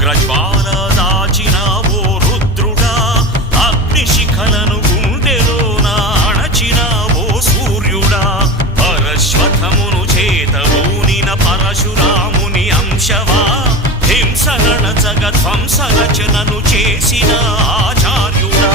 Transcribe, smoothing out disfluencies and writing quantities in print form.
ఉగ్రజ్వాల దాచిన ఓ రుద్రుడా, అగ్నిశిఖలను గుండెలోన అణచిన ఓ సూర్యుడా, పరశ్వథమును చేతబూనిన పరశురాముని అంశవా, హింసగణ జగ ధ్వంస రచనను చేసిన ఆచార్యుడా.